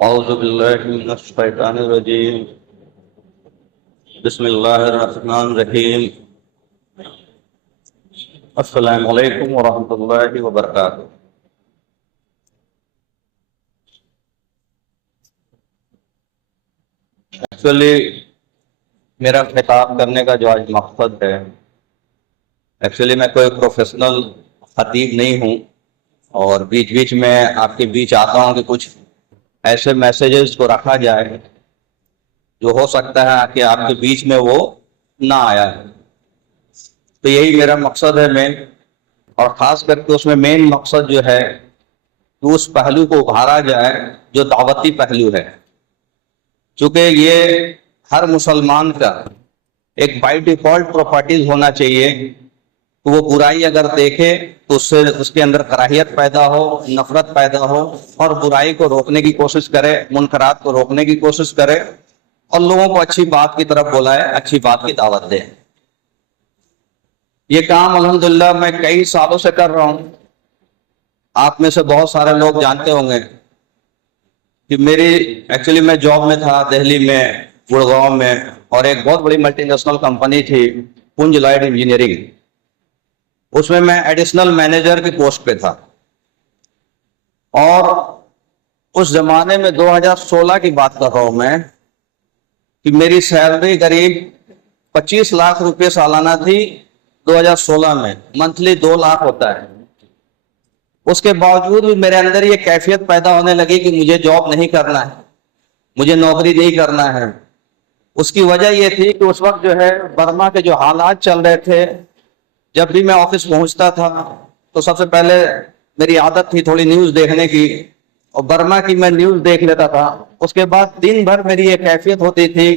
أعوذ بالله من الشيطان الرجيم. بسم الله الرحمن الرحيم. السلام علیکم ورحمۃ اللہ وبرکاتہ. ایکچولی میرا خطاب کرنے کا جو آج مقصد ہے، ایکچولی میں کوئی پروفیشنل خطیب نہیں ہوں، اور بیچ بیچ میں آپ کے بیچ آتا ہوں کہ کچھ ایسے میسیجز کو رکھا جائے جو ہو سکتا ہے کہ آپ کے بیچ میں وہ نہ آیا ہے. تو یہی میرا مقصد ہے مین، اور خاص کر کے اس میں مین مقصد جو ہے کہ اس پہلو کو ابھارا جائے جو دعوتی پہلو ہے. چونکہ یہ ہر مسلمان کا ایک بائی ڈیفالٹ پراپرٹیز ہونا چاہیے کہ وہ برائی اگر دیکھے تو اس کے اندر کراہیت پیدا ہو، نفرت پیدا ہو، اور برائی کو روکنے کی کوشش کرے، منکرات کو روکنے کی کوشش کرے، اور لوگوں کو اچھی بات کی طرف بلائے، اچھی بات کی دعوت دے. یہ کام الحمدللہ میں کئی سالوں سے کر رہا ہوں. آپ میں سے بہت سارے لوگ جانتے ہوں گے کہ ایکچولی میں جاب میں تھا دہلی میں، گڑگاؤں میں، اور ایک بہت بڑی ملٹی نیشنل کمپنی تھی پنج لائٹ انجینئرنگ. اس میں ایڈیشنل مینیجر کی پوسٹ پہ تھا، اور اس زمانے میں 2016 کی بات کر رہا ہوں میں کہ میری سیلری قریب 25 لاکھ روپے سالانہ تھی 2016 میں. منتھلی 2 لاکھ ہوتا ہے. اس کے باوجود بھی میرے اندر یہ کیفیت پیدا ہونے لگی کہ مجھے جاب نہیں کرنا ہے، مجھے نوکری نہیں کرنا ہے. اس کی وجہ یہ تھی کہ اس وقت جو ہے برما کے جو حالات چل رہے تھے، جب بھی میں آفس پہنچتا تھا تو سب سے پہلے میری عادت تھی تھوڑی نیوز دیکھنے کی، اور برما کی میں نیوز دیکھ لیتا تھا. اس کے بعد دن بھر میری یہ کیفیت ہوتی تھی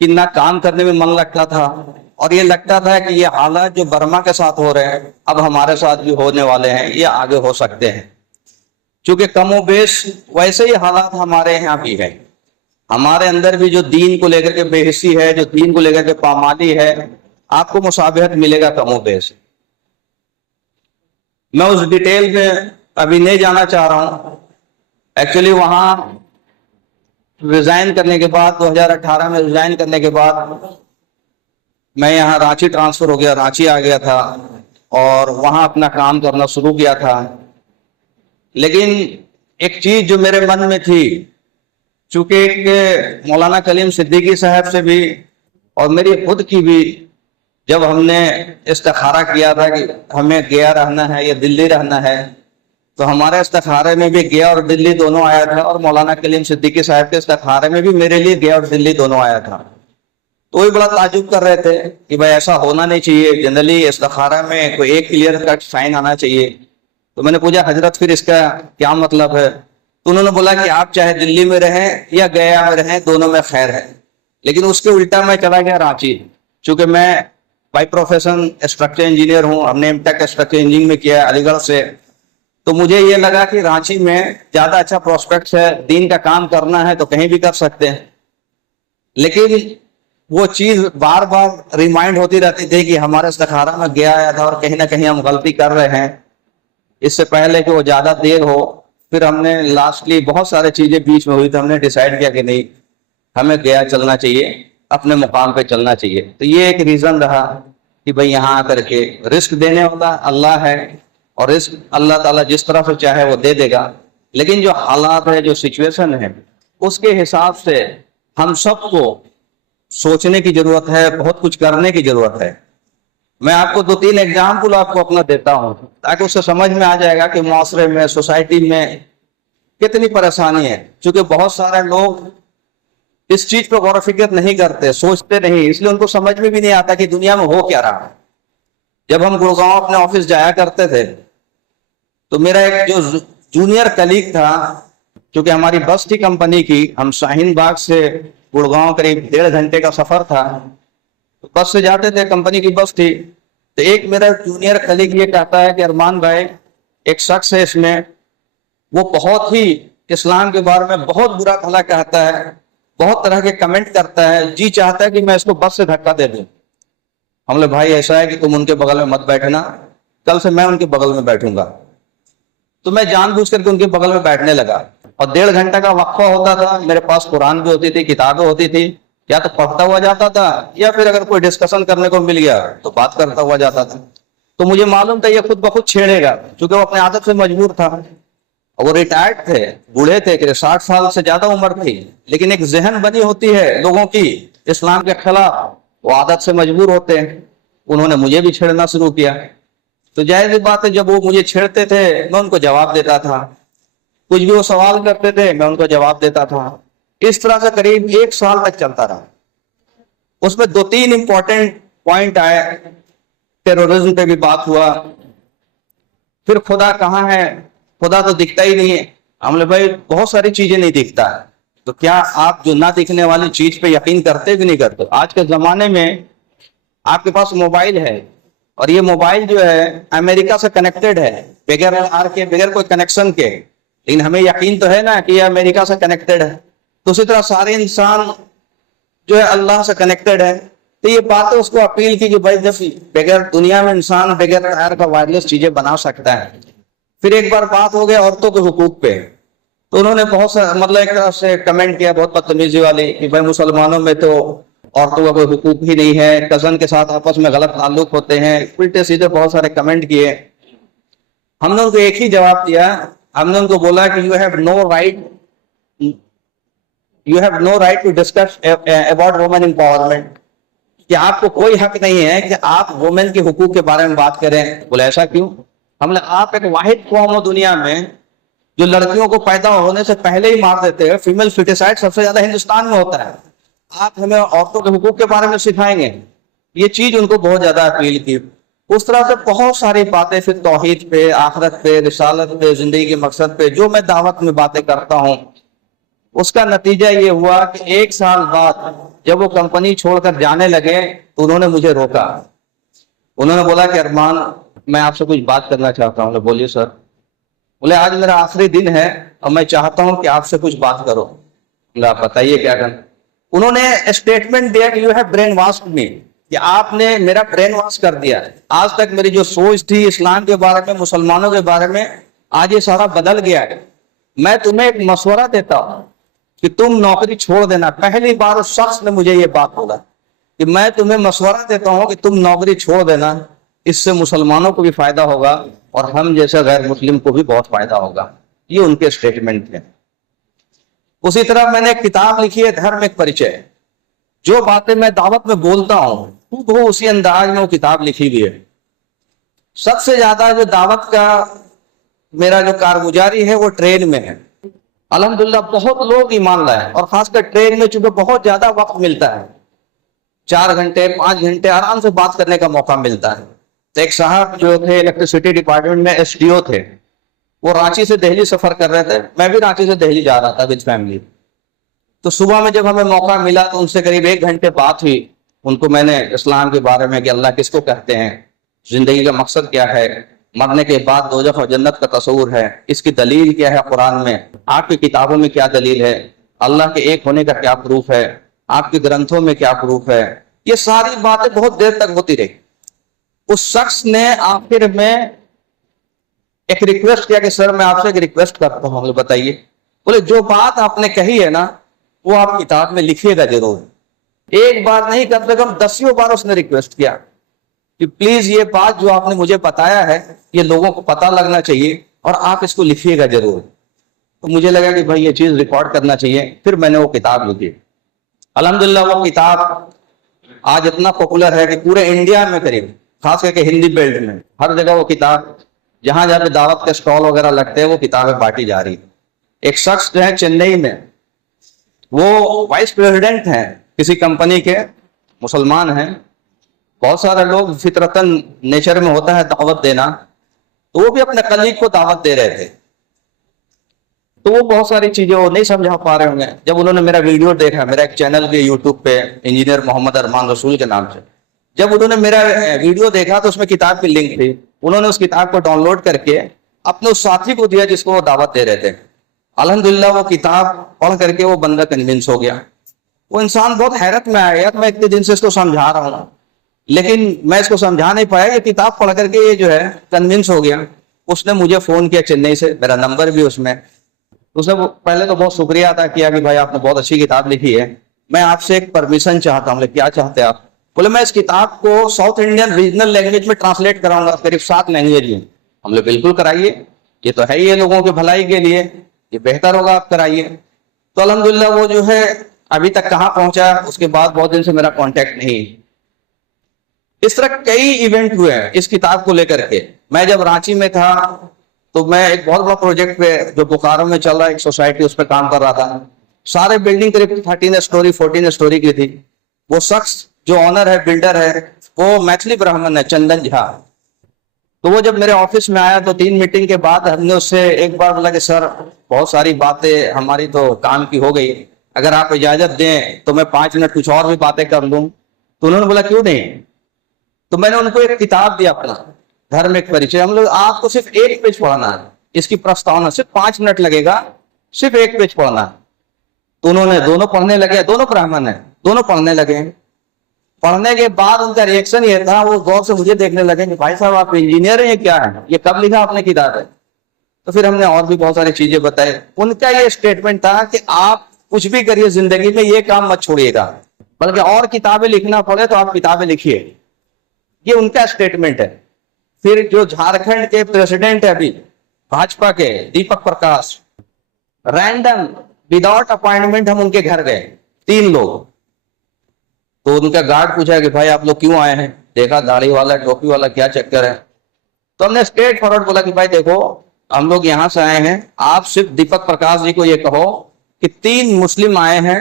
کہ نہ کام کرنے میں من لگتا تھا، اور یہ لگتا تھا کہ یہ حالات جو برما کے ساتھ ہو رہے ہیں اب ہمارے ساتھ بھی ہونے والے ہیں، یہ آگے ہو سکتے ہیں. چونکہ کم و بیش ویسے ہی حالات ہمارے یہاں بھی ہے. ہمارے اندر بھی جو دین کو لے کر کے بے حسی ہے، جو دین کو لے کر کے پامالی ہے، آپ کو مشابہت ملے گا کم و بیش. میں اس ڈیٹیل میں ابھی نہیں جانا چاہ رہا ہوں. ایکچولی وہاں ریزائن کرنے کے بعد 2018 میں ریزائن کرنے کے بعد میں یہاں رانچی ٹرانسفر ہو گیا، رانچی آ گیا تھا، اور وہاں اپنا کام کرنا شروع کیا تھا. لیکن ایک چیز جو میرے من میں تھی، چونکہ ایک مولانا کلیم صدیقی صاحب سے بھی اور میری خود کی بھی جب ہم نے استخارہ کیا تھا کہ ہمیں گیا رہنا ہے یا دلی رہنا ہے، تو ہمارے استخارے میں بھی گیا اور دلی دونوں آیا تھا، اور مولانا کلیم صدیقی صاحب کے استخارے میں بھی میرے لیے گیا اور دلی دونوں آیا تھا. تو وہ بڑا تعجب کر رہے تھے کہ بھائی ایسا ہونا نہیں چاہیے، جنرلی استخارہ میں کوئی ایک کلیئر کٹ سائن آنا چاہیے. تو میں نے پوچھا حضرت پھر اس کا کیا مطلب ہے؟ تو انہوں نے بولا کہ آپ چاہے دلی میں رہیں یا گیا میں رہیں، دونوں میں خیر ہے. لیکن اس کے الٹا میں چلا گیا رانچی، چونکہ میں بائی پروفیشن اسٹرکچر انجینئر ہوں. ہم نے ایم ٹیک اسٹرکچر انجینئرنگ میں کیا ہے علی گڑھ سے. تو مجھے یہ لگا کہ رانچی میں زیادہ اچھا پروسپیکٹس ہے، دین کا کام کرنا ہے تو کہیں بھی کر سکتے ہیں. لیکن وہ چیز بار بار ریمائنڈ ہوتی رہتی تھی کہ ہمارے استخارہ میں گیا آیا تھا اور کہیں نہ کہیں ہم غلطی کر رہے ہیں. اس سے پہلے کہ وہ زیادہ دیر ہو، پھر ہم نے لاسٹلی بہت سارے چیزیں بیچ میں ہوئی تو ہم نے ڈیسائیڈ کیا کہ نہیں، ہمیں گیا چلنا چاہیے، اپنے مقام پہ چلنا چاہیے. تو یہ ایک ریزن رہا کہ بھئی یہاں آ کر کے رزق دینے والا اللہ ہے، اور رزق اللہ تعالیٰ جس طرح سے چاہے وہ دے دے گا. لیکن جو حالات ہے، جو سچویشن ہے، اس کے حساب سے ہم سب کو سوچنے کی ضرورت ہے، بہت کچھ کرنے کی ضرورت ہے. میں آپ کو 2-3 ایگزامپل آپ کو اپنا دیتا ہوں تاکہ اس سے سمجھ میں آ جائے گا کہ معاشرے میں، سوسائٹی میں کتنی پریشانی ہے. چونکہ بہت سارے لوگ اس چیز پہ غور و فکر نہیں کرتے، سوچتے نہیں، اس لیے ان کو سمجھ میں بھی نہیں آتا کہ دنیا میں ہو کیا رہا. جب ہم گڑگاؤں اپنے آفس جایا کرتے تھے تو میرا ایک جو جونیئر کلیگ تھا، کیونکہ ہماری بس تھی کمپنی کی، ہم شاہین باغ سے گڑگاؤں قریب 1.5 گھنٹے کا سفر تھا، بس سے جاتے تھے، کمپنی کی بس تھی. تو ایک میرا جونیئر کلیگ یہ کہتا ہے کہ ارمان بھائی، ایک شخص ہے اس میں، وہ بہت ہی اسلام کے بارے میں بہت برا بھلا کہتا ہے، بہت طرح کے کمنٹ کرتا ہے، جی چاہتا ہے کہ میں اس کو بس سے دھکا دے دوں. ہم لوگ بھائی ایسا ہے کہ تم ان کے بغل میں مت بیٹھنا، کل سے میں ان کے بغل میں بیٹھوں گا. تو میں جان بوجھ کر کے ان کے بغل میں بیٹھنے لگا. اور 1.5 گھنٹہ کا وقفہ ہوتا تھا. میرے پاس قرآن بھی ہوتی تھی, کتابیں ہوتی تھی, یا تو پڑھتا ہوا جاتا تھا یا پھر اگر کوئی ڈسکشن کرنے کو مل گیا تو بات کرتا ہوا جاتا تھا. تو مجھے معلوم تھا یہ خود بخود چھیڑے گا, چونکہ وہ اپنے عادت سے مجبور تھا. وہ ریٹائرڈ تھے, بوڑھے تھے, کہ 60 سال سے زیادہ عمر تھی, لیکن ایک ذہن بنی ہوتی ہے لوگوں کی اسلام کے خلاف, وہ عادت سے مجبور ہوتے ہیں. انہوں نے مجھے بھی چھیڑنا شروع کیا. تو ظاہر سی بات ہے, جب وہ مجھے چھیڑتے تھے میں ان کو جواب دیتا تھا, کچھ بھی وہ سوال کرتے تھے میں ان کو جواب دیتا تھا. اس طرح سے قریب 1 سال تک چلتا رہا. اس میں 2-3 امپورٹنٹ پوائنٹ آئے. ٹیرورزم پہ بھی بات ہوا, پھر خدا کہاں ہے, خدا تو دکھتا ہی نہیں ہے. ہم نے بھائی بہت ساری چیزیں نہیں دکھتا, تو کیا آپ جو نہ دکھنے والی چیز پہ یقین کرتے بھی نہیں کرتے؟ آج کے زمانے میں آپ کے پاس موبائل ہے, اور یہ موبائل جو ہے امریکہ سے کنیکٹڈ ہے, بغیر بغیر کوئی کنیکشن کے, لیکن ہمیں یقین تو ہے نا کہ یہ امریکہ سے کنیکٹڈ ہے. تو اسی طرح سارے انسان جو ہے اللہ سے کنیکٹڈ ہے. تو یہ بات اس کو اپیل کی کہ بھائی جب بغیر دنیا میں انسان بغیر تائر کا وائرلیس چیزیں بنا سکتا ہے. پھر ایک بار بات ہو گیا عورتوں کے حقوق پہ, تو انہوں نے بہت سا مطلب ایک طرف سے کمنٹ کیا بہت بدتمیزی والی کہ بھائی مسلمانوں میں تو عورتوں کا کوئی حقوق ہی نہیں ہے, کزن کے ساتھ آپس میں غلط تعلق ہوتے ہیں, الٹے سیدھے بہت سارے کمنٹ کیے. ہم نے ان کو ایک ہی جواب دیا. ہم نے ان کو بولا کہ you have no right to discuss about women empowerment, کہ آپ کو کوئی حق نہیں ہے کہ آپ وومن کے حقوق کے بارے میں بات کریں. بولے ایسا کیوں؟ ہم نے آپ ایک واحد قوم ہو دنیا میں جو لڑکیوں کو پیدا ہونے سے پہلے ہی مار دیتے ہیں, فیمل فیٹیسائڈ سب سے زیادہ ہندوستان میں ہوتا ہے, آپ ہمیں عورتوں کے حقوق کے بارے میں سکھائیں گے؟ یہ چیز ان کو بہت زیادہ اپیل کی. اس طرح سے بہت ساری باتیں, پھر توحید پہ, آخرت پہ, رسالت پہ, زندگی کے مقصد پہ, جو میں دعوت میں باتیں کرتا ہوں, اس کا نتیجہ یہ ہوا کہ 1 سال بعد جب وہ کمپنی چھوڑ کر جانے لگے تو انہوں نے مجھے روکا. انہوں نے بولا کہ ارمان میں آپ سے کچھ بات کرنا چاہتا ہوں. بولیے سر. بولے آج میرا آخری دن ہے اور میں چاہتا ہوں کہ آپ سے کچھ بات کرو. آپ بتائیے کیا کرنا. انہوں نے اسٹیٹمنٹ دیا کہ یو ہیو برین واشڈ می, کہ آپ نے میرا برین واش کر دیا. آج تک میری جو سوچ تھی اسلام کے بارے میں, مسلمانوں کے بارے میں, آج یہ سارا بدل گیا ہے. میں تمہیں ایک مشورہ دیتا ہوں کہ تم نوکری چھوڑ دینا. پہلی بار اس شخص نے مجھے یہ بات بولا کہ میں تمہیں مشورہ دیتا ہوں کہ تم نوکری چھوڑ دینا, اس سے مسلمانوں کو بھی فائدہ ہوگا اور ہم جیسے غیر مسلم کو بھی بہت فائدہ ہوگا. یہ ان کے اسٹیٹمنٹ تھے. اسی طرح میں نے ایک کتاب لکھی ہے, دھرم ایک پریچے. جو باتیں میں دعوت میں بولتا ہوں وہ اسی انداز میں وہ کتاب لکھی ہوئی ہے. سب سے زیادہ جو دعوت کا میرا جو کارگزاری ہے وہ ٹرین میں ہے. الحمدللہ بہت لوگ ایمان لائے, اور خاص کر ٹرین میں چونکہ بہت زیادہ وقت ملتا ہے, 4 گھنٹے 5 گھنٹے آرام سے بات کرنے کا موقع ملتا ہے. تو ایک صاحب جو تھے الیکٹریسٹی ڈپارٹمنٹ میں SDO تھے, وہ رانچی سے دہلی سفر کر رہے تھے. میں بھی رانچی سے دہلی جا رہا تھا ود فیملی. تو صبح میں جب ہمیں موقع ملا تو ان سے قریب 1 گھنٹے بات ہوئی. ان کو میں نے اسلام کے بارے میں کہ اللہ کس کو کہتے ہیں, زندگی کا مقصد کیا ہے, مرنے کے بعد دوزخ اور جنت کا تصور ہے, اس کی دلیل کیا ہے قرآن میں, آپ کی کتابوں میں کیا دلیل ہے, اللہ کے ایک ہونے کا کیا پروف ہے, آپ کے گرنتھوں میں کیا پروف ہے. یہ ساری باتیں بہت دیر تک ہوتی رہی. اس شخص نے آخر میں ایک ریکویسٹ کیا کہ سر میں آپ سے ایک ریکویسٹ کرتا ہوں, بتائیے. بولے جو بات آپ نے کہی ہے نا وہ آپ کتاب میں لکھیے گا ضرور. ایک بار نہیں, کم سے کم 10 بار اس نے ریکویسٹ کیا کہ پلیز یہ بات جو آپ نے مجھے بتایا ہے یہ لوگوں کو پتہ لگنا چاہیے اور آپ اس کو لکھیے گا ضرور. تو مجھے لگا کہ بھائی یہ چیز ریکارڈ کرنا چاہیے. پھر میں نے وہ کتاب لکھی. الحمدللہ وہ کتاب آج اتنا پاپولر ہے کہ پورے انڈیا میں قریب, خاص کر کے ہندی بیلٹ میں, ہر جگہ وہ کتاب, جہاں جہاں پہ دعوت کے اسٹال وغیرہ لگتے ہیں, وہ کتابیں بانٹی جا رہی. ایک شخص جو ہے چنئی میں, وہ وائس پریزیڈنٹ ہیں کسی کمپنی کے, مسلمان ہیں. بہت سارے لوگ فطرتاً نیچر میں ہوتا ہے دعوت دینا, تو وہ بھی اپنے کلیگ کو دعوت دے رہے تھے. تو وہ بہت ساری چیزیں وہ نہیں سمجھا پا رہے ہوں گے. جب انہوں نے میرا ویڈیو دیکھا, میرا ایک چینل بھی یوٹیوب پہ انجینئر محمد ارمان رسول کے نام سے, جب انہوں نے میرا ویڈیو دیکھا تو اس میں کتاب کی لنک تھی. انہوں نے اس کتاب کو ڈاؤن لوڈ کر کے اپنے اس ساتھی کو دیا جس کو وہ دعوت دے رہے تھے. الحمدللہ وہ کتاب پڑھ کر کے وہ بندہ کنونس ہو گیا. وہ انسان بہت حیرت میں آ گیا کہ میں اتنے دن سے اس کو سمجھا رہا ہوں, لیکن میں اس کو سمجھا نہیں پایا. یہ کتاب پڑھ کر کے یہ جو ہے کنونس ہو گیا. اس نے مجھے فون کیا چنئی سے, میرا نمبر بھی اس میں. اس نے پہلے تو بہت شکریہ ادا کیا کہ بھائی آپ نے بہت اچھی کتاب لکھی ہے, میں آپ سے ایک پرمیشن چاہتا ہوں. کیا چاہتے ہیں آپ؟ بولے میں اس کتاب کو ساؤتھ انڈین ریجنل لینگویج میں ٹرانسلیٹ کراؤں گا, قریب 7 لینگویج میں. ہم لوگ بالکل کرائیے, یہ تو ہے ہی ہے لوگوں کی بھلائی کے لیے, یہ بہتر ہوگا آپ کرائیے. تو الحمدللہ وہ جو ہے ابھی تک کہاں پہنچا, اس کے بعد بہت دن سے میرا کانٹیکٹ نہیں. اس طرح کئی ایونٹ ہوئے ہیں اس کتاب کو لے کر کے. میں جب رانچی میں تھا تو میں ایک بہت بڑا پروجیکٹ پہ جو بوکارو میں چل رہا ہے ایک سوسائٹی, اس پہ کام کر رہا تھا. سارے بلڈنگ قریب 13 اسٹوری 14 اسٹوری کی تھی. وہ شخص جو آنر ہے, بلڈر ہے, وہ میتھلی برہمن ہے, چندن جھا. تو وہ جب میرے آفس میں آیا تو 3 میٹنگ کے بعد ہم نے اس سے ایک بار بولا کہ سر بہت ساری باتیں ہماری تو کام کی ہو گئی, اگر آپ اجازت دیں تو میں 5 منٹ کچھ اور بھی باتیں کر لوں. تو انہوں نے بولا کیوں نہیں. تو میں نے ان کو ایک کتاب دیا اپنا دھرم ایک پریچے. ہم لوگ آپ کو صرف 1 پیج پڑھنا ہے, اس کی پرستاونا صرف 5 منٹ لگے گا, صرف 1 پیج پڑھنا ہے. تو انہوں نے دونوں پڑھنے لگے, دونوں برہمن ہیں, دونوں پڑھنے لگے. پڑھنے کے بعد ان کا ریئیکشن یہ تھا, وہ غور سے مجھے دیکھنے لگے کہ بھائی صاحب آپ انجینئر ہیں, یہ کیا ہے, یہ کب لکھا آپ نے کتاب ہے. تو پھر ہم نے اور بھی بہت ساری چیزیں بتائی. ان کا یہ اسٹیٹمنٹ تھا کہ آپ کچھ بھی کریے زندگی میں, یہ کام مت چھوڑیے گا, بلکہ اور کتابیں لکھنا پڑے تو آپ کتابیں لکھیے. یہ ان کا اسٹیٹمنٹ ہے. پھر جو جھارکھنڈ کے پریزیڈنٹ ہے ابھی بھاجپا کے, Deepak Prakash, random without appointment ہم ان کے گھر گئے 3 لوگ. تو ان کا گارڈ پوچھا کہ بھائی آپ لوگ کیوں آئے ہیں, دیکھا داڑھی والا ٹوپی والا, کیا چکر ہے. تو ہم نے اسٹریٹ فارورڈ بولا کہ بھائی دیکھو ہم لوگ یہاں سے آئے ہیں, آپ صرف دیپک پرکاش جی کو یہ کہو کہ 3 مسلم آئے ہیں,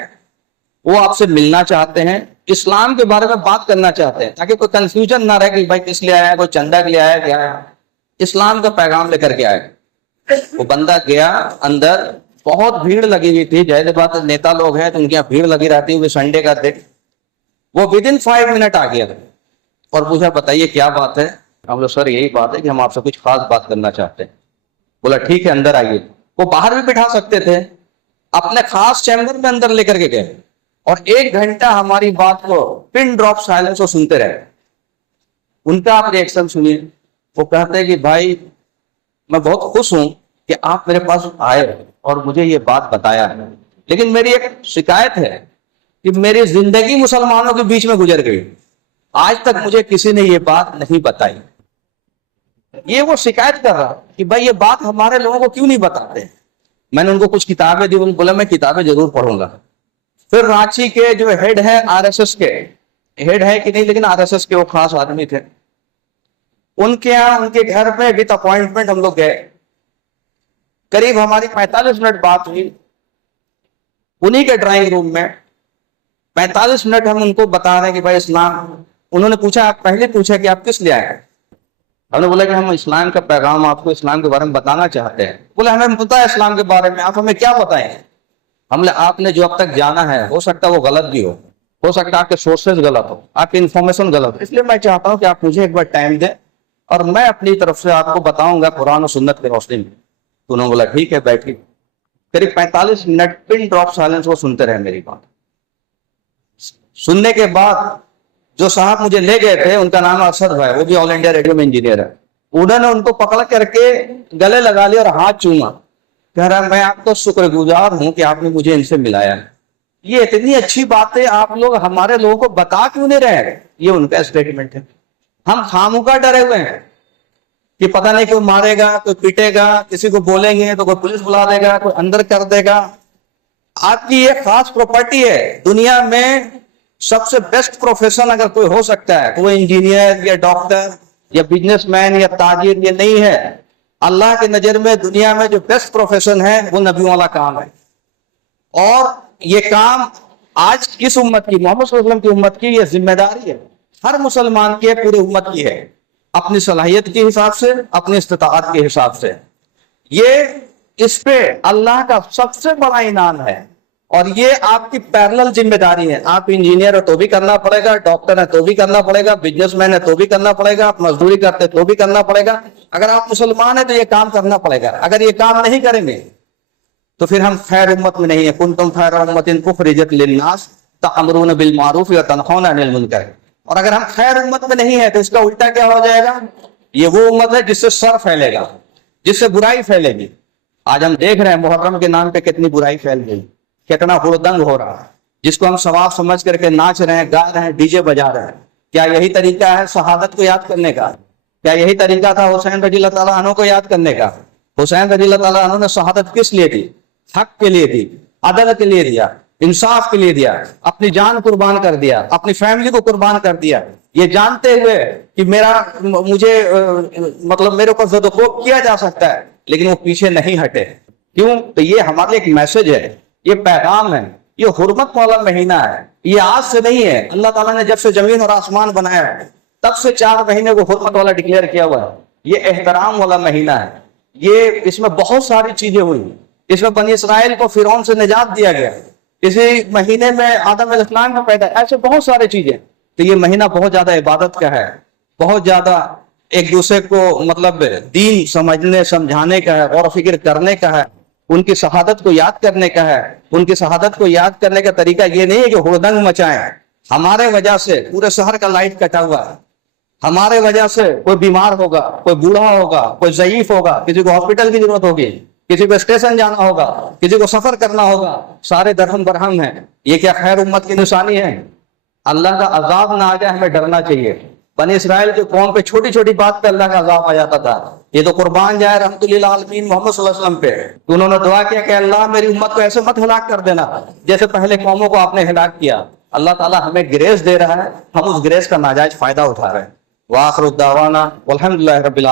وہ آپ سے ملنا چاہتے ہیں, اسلام کے بارے میں بات کرنا چاہتے ہیں, تاکہ کوئی کنفیوژن نہ رہے کہ بھائی کس لیے آیا ہے, کوئی چندہ کے لیے آیا, کیا ہے. اسلام کا پیغام لے کر کے آئے. وہ بندہ گیا اندر, بہت بھیڑ لگی ہوئی تھی, ظاہر بات نیتا لوگ ہیں تو ان کے یہاں بھیڑ لگی رہتی ہے, سنڈے کا دن. وہ ودن 5 منٹ آ گیا اور پوچھا بتائیے کیا بات ہے. ہم لوگ سر یہی بات ہے کہ ہم آپ سے کچھ خاص بات کرنا چاہتے ہیں. بولا ٹھیک ہے اندر آئیے. وہ باہر بھی بٹھا سکتے تھے, اپنے خاص چیمبر میں اندر لے کر کے گئے, اور 1 گھنٹہ ہماری بات کو پن ڈراپ سائلنس کو سنتے رہے. ان کا آپ ریئیکشن سنیے. وہ کہتے ہیں کہ بھائی میں بہت خوش ہوں کہ آپ میرے پاس آئے اور مجھے یہ بات بتایا ہے, لیکن میری ایک شکایت ہے کہ میری زندگی مسلمانوں کے بیچ میں گزر گئی, آج تک مجھے کسی نے یہ بات نہیں بتائی. یہ وہ شکایت کر رہا کہ بھائی یہ بات ہمارے لوگوں کو کیوں نہیں بتاتے. میں نے ان کو کچھ کتابیں دی, بولا میں کتابیں ضرور پڑھوں گا. پھر رانچی کے جو ہیڈ ہے RSS کے, ہیڈ ہے کہ نہیں لیکن RSS کے وہ خاص آدمی تھے, ان کے یہاں ان کے گھر میں وتھ اپوائنٹمنٹ ہم لوگ گئے. قریب ہماری 45 منٹ بات ہوئی انہی کے ڈرائنگ روم میں. 45 منٹ ہم ان کو بتا رہے ہیں کہ بھائی اسلام. انہوں نے پوچھا, آپ پہلے پوچھا کہ آپ کس لیے آئے ہیں. ہم نے بولا کہ ہم اسلام کا پیغام آپ کو اسلام کے بارے میں بتانا چاہتے ہیں. بولے ہمیں پتا ہے اسلام کے بارے میں, آپ ہمیں کیا بتائیں. ہم نے آپ نے جو اب تک جانا ہے ہو سکتا ہے وہ غلط بھی ہو سکتا ہے آپ کے سورسز غلط ہو, آپ کی انفارمیشن غلط ہو, اس لیے میں چاہتا ہوں کہ آپ مجھے ایک بار ٹائم دیں اور میں اپنی طرف سے آپ کو بتاؤں گا قرآن و سنت کے روشنی میں. تو انہوں نے بولا ٹھیک ہے بیٹھیے. قریب 45 منٹ پن ڈراپ سائلنس وہ سنتے رہے میری بات. سننے کے بعد جو صاحب مجھے لے گئے تھے, ان کا نام ارشد بھائی, وہ بھی آل انڈیا ریڈیو میں انجینئر ہے, انہوں نے ان کو پکڑ کر کے گلے لگا لیا اور ہاتھ چوما. کہہ رہا میں آپ کو شکر گزار ہوں کہ آپ نے مجھے ان سے ملایا. یہ اتنی اچھی باتیں آپ لوگ ہمارے لوگوں کو بتا کیوں نہیں رہے. یہ ان کا اسٹیٹمنٹ ہے. ہم خاموخواہ ڈرے ہوئے ہیں کہ پتہ نہیں کوئی مارے گا, کوئی پیٹے گا, کسی کو بولیں گے تو کوئی پولیس بلا دے گا, کوئی اندر کر دے گا. آپ کی یہ خاص پراپرٹی ہے. دنیا میں سب سے بیسٹ پروفیشن اگر کوئی ہو سکتا ہے تو وہ انجینئر یا ڈاکٹر یا بزنس مین یا تاجر یہ نہیں ہے. اللہ کی نظر میں دنیا میں جو بیسٹ پروفیشن ہے وہ نبیوں والا کام ہے. اور یہ کام آج کس امت کی, محمد صلی اللہ علیہ وسلم کی امت کی یہ ذمہ داری ہے. ہر مسلمان کی ہے, پوری امت کی ہے, اپنی صلاحیت کے حساب سے, اپنی استطاعت کے حساب سے. یہ اس پہ اللہ کا سب سے بڑا انعام ہے, اور یہ آپ کی پیرلل ذمہ داری ہے. آپ انجینئر ہے تو بھی کرنا پڑے گا, ڈاکٹر ہے تو بھی کرنا پڑے گا, بزنس مین ہے تو بھی کرنا پڑے گا, آپ مزدوری کرتے تو بھی کرنا پڑے گا. اگر آپ مسلمان ہیں تو یہ کام کرنا پڑے گا. اگر یہ کام نہیں کریں گے تو پھر ہم خیر امت میں نہیں ہے. کنتم خیر امت اخرجت للناس تأمرون بالمعروف وتنہون عن المنکر. اور اگر ہم خیر امت میں نہیں ہے تو اس کا الٹا کیا ہو جائے گا, یہ وہ امت ہے جس سے شر پھیلے گا, جس سے برائی پھیلے گی. آج ہم دیکھ رہے ہیں محرم کے نام پہ کتنی برائی پھیل گئی, کتنا ہردنگ ہو رہا ہے, جس کو ہم ثواب سمجھ کر کے ناچ رہے ہیں, گا رہے ہیں, ڈی جے بجا رہے ہیں. کیا یہی طریقہ ہے شہادت کو یاد کرنے کا؟ کیا یہی طریقہ تھا حسین رضی اللہ تعالیٰ عنہ کو یاد کرنے کا؟ حسین رضی اللہ تعالیٰ عنہ نے شہادت کس لیے دی؟ حق کے لیے دی, عدل کے لیے دیا, انصاف کے لیے دیا, اپنی جان قربان کر دیا, اپنی فیملی کو قربان کر دیا, یہ جانتے ہوئے کہ مجھے مطلب میرے کو زد و خوب کیا جا سکتا ہے, لیکن وہ پیچھے نہیں ہٹے. کیوں؟ تو یہ ہمارے ایک میسج ہے, یہ پیغام ہے, یہ حرمت والا مہینہ ہے, یہ آج سے نہیں ہے. اللہ تعالیٰ نے جب سے زمین اور آسمان بنایا ہے تب سے 4 مہینے کو حرمت والا ڈکلیئر کیا ہوا ہے. یہ احترام والا مہینہ ہے. یہ اس میں بہت ساری چیزیں ہوئی. اس میں بنی اسرائیل کو فرعون سے نجات دیا گیا, اسی مہینے میں آدم علیہ السلام کا پیدا, ایسے بہت ساری چیزیں. تو یہ مہینہ بہت زیادہ عبادت کا ہے, بہت زیادہ ایک دوسرے کو مطلب دین سمجھنے سمجھانے کا ہے, غور و فکر کرنے کا ہے, ان کی شہادت کو یاد کرنے کا ہے. ان کی شہادت کو یاد کرنے کا طریقہ یہ نہیں ہے کہ ہردنگ مچائیں. ہمارے وجہ سے پورے شہر کا لائٹ کٹا ہوا ہے, ہمارے وجہ سے کوئی بیمار ہوگا, کوئی بوڑھا ہوگا, کوئی ضعیف ہوگا, کسی کو ہاسپٹل کی ضرورت ہوگی, کسی کو اسٹیشن جانا ہوگا, کسی کو سفر کرنا ہوگا, سارے درہم برہم ہیں. یہ کیا خیر امت کی نشانی ہے؟ اللہ کا عذاب نہ آ جائے ہمیں ڈرنا چاہیے. بنی اسرائیل کے قوم پہ چھوٹی چھوٹی بات پہ اللہ کا عذاب آ جاتا تھا. یہ تو قربان جائے رحمت للعالمین محمد صلی اللہ علیہ وسلم پہ. انہوں نے دعا کیا کہ اللہ میری امت کو ایسے مت ہلاک کر دینا جیسے پہلے قوموں کو آپ نے ہلاک کیا. اللہ تعالیٰ ہمیں گریس دے رہا ہے, ہم اس گریس کا ناجائز فائدہ اٹھا رہے ہیں. وآخر الدعوانا والحمد للہ رب العالمین.